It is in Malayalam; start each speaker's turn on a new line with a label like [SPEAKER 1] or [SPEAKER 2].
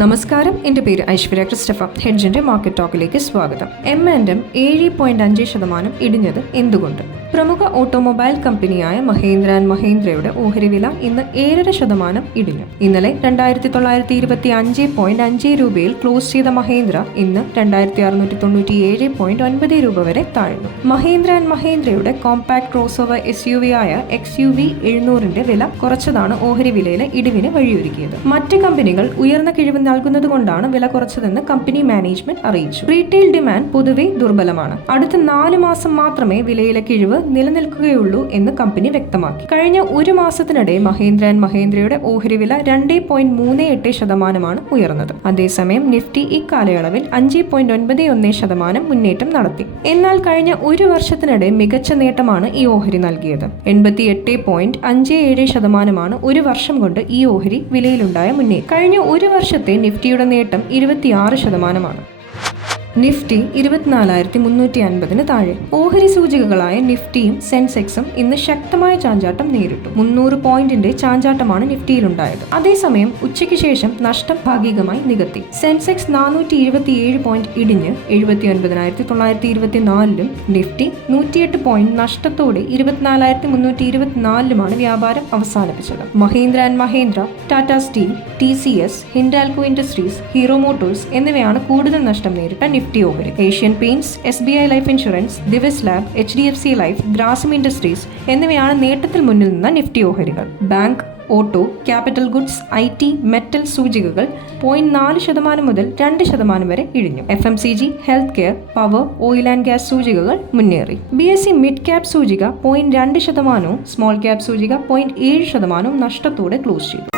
[SPEAKER 1] നമസ്കാരം. എന്റെ പേര് ഐശ്വര്യ ക്രിസ്റ്റഫ ഹെഡ്ജിന്റെ മാർക്കറ്റ് ടോക്കിലേക്ക് സ്വാഗതം. എം ആൻഡ് എം ഏഴ് പോയിന്റ് അഞ്ച് ശതമാനം ഇടിഞ്ഞത് എന്തുകൊണ്ട്? പ്രമുഖ ഓട്ടോമൊബൈൽ കമ്പനിയായ മഹേന്ദ്ര ആൻഡ് മഹേന്ദ്രയുടെ ഓഹരി വില ഇന്ന് ഏഴര ശതമാനം ഇടിഞ്ഞു. ഇന്നലെ രണ്ടായിരത്തി തൊള്ളായിരത്തി ഇരുപത്തി അഞ്ച് പോയിന്റ് അഞ്ച് രൂപയിൽ ക്ലോസ് ചെയ്ത മഹേന്ദ്ര ഇന്ന് രണ്ടായിരത്തി അറുന്നൂറ്റി തൊണ്ണൂറ്റി ഏഴ് പോയിന്റ് ഒൻപത് രൂപ വരെ താഴ്ന്നു. Mahindra and മഹേന്ദ്രയുടെ compact crossover S U V ആയ എക്സ് യു വി എഴുന്നൂറിന്റെ വില കുറച്ചതാണ് ഓഹരി വിലയിലെ ഇടിവിന് വഴിയൊരുക്കിയത്. മറ്റ് കമ്പനികൾ ഉയർന്ന കിഴിവ് നൽകുന്നത് കൊണ്ടാണ് വില കുറച്ചതെന്ന് കമ്പനി മാനേജ്മെന്റ് അറിയിച്ചു. റീറ്റെയിൽ ഡിമാൻഡ് പൊതുവെ ദുർബലമാണ്. അടുത്ത നാല് മാസം മാത്രമേ വിലയിലെ കിഴിവ് നിലനിൽക്കുകയുള്ളൂ എന്ന് കമ്പനി വ്യക്തമാക്കി. കഴിഞ്ഞ ഒരു മാസത്തിനിടെ മഹേന്ദ്ര ആൻഡ് മഹേന്ദ്രയുടെ ഓഹരി വില രണ്ട് പോയിന്റ് മൂന്ന് എട്ട് ശതമാനമാണ് ഉയർന്നത്. അതേസമയം നിഫ്റ്റി ഇക്കാലയളവിൽ അഞ്ച് പോയിന്റ് ഒൻപത് ഒന്ന് ശതമാനം മുന്നേറ്റം നടത്തി. എന്നാൽ കഴിഞ്ഞ ഒരു വർഷത്തിനിടെ മികച്ച നേട്ടമാണ് ഈ ഓഹരി നൽകിയത്. എൺപത്തി എട്ട് പോയിന്റ് അഞ്ച് ഏഴ് ശതമാനമാണ് ഒരു വർഷം കൊണ്ട് ഈ ഓഹരി വിലയിലുണ്ടായ മുന്നേറ്റം. കഴിഞ്ഞ ഒരു വർഷത്തെ നിഫ്റ്റിയുടെ നേട്ടം ഇരുപത്തിയാറ് ശതമാനമാണ്. നിഫ്റ്റി ഇരുപത്തിനാലായിരത്തി മുന്നൂറ്റി അൻപതിന് താഴെ. ഓഹരി സൂചികകളായ നിഫ്റ്റിയും സെൻസെക്സും ഇന്ന് ശക്തമായ ചാഞ്ചാട്ടം നേരിട്ടു. മുന്നൂറ് പോയിന്റിന്റെ ചാഞ്ചാട്ടമാണ് നിഫ്റ്റിയിലുണ്ടായത്. അതേസമയം ഉച്ചയ്ക്ക് ശേഷം നഷ്ടം ഭാഗികമായി നികത്തി. സെൻസെക്സ് നാനൂറ്റി ഇരുപത്തിയേഴ് പോയിന്റ് ഇടിഞ്ഞ് എഴുപത്തി ഒൻപതിനായിരത്തി തൊള്ളായിരത്തി ഇരുപത്തിനാലിലും നിഫ്റ്റി നൂറ്റിയെട്ട് പോയിന്റ് നഷ്ടത്തോടെ ഇരുപത്തിനാലായിരത്തി മുന്നൂറ്റി ഇരുപത്തിനാലിലുമാണ് വ്യാപാരം അവസാനിപ്പിച്ചത്. Mahindra and Mahindra Tata steel T C S Hindalco industries Hero Motors എന്നിവയാണ് കൂടുതൽ നഷ്ടം നേരിട്ട നിഫ്റ്റി. ഓഹരി Asian Paints S B I life insurance Divis lab H D F C life Grasim industries എന്നിവയാണ് നേട്ടത്തിൽ മുന്നിൽ നിന്ന നിഫ്റ്റി ഓഹരികൾ. Bank auto capital goods I T metal സൂചികകൾ പോയിന്റ് നാല് ശതമാനം മുതൽ രണ്ട് ശതമാനം വരെ ഇടിഞ്ഞു. F M C G health care power oil and gas സൂചികകൾ മുന്നേറി. B S C mid cap സൂചിക പോയിന്റ് രണ്ട് ശതമാനവും സ്മോൾ ക്യാപ് സൂചിക പോയിന്റ് ഏഴ് ശതമാനവും നഷ്ടത്തോടെ ക്ലോസ് ചെയ്തു.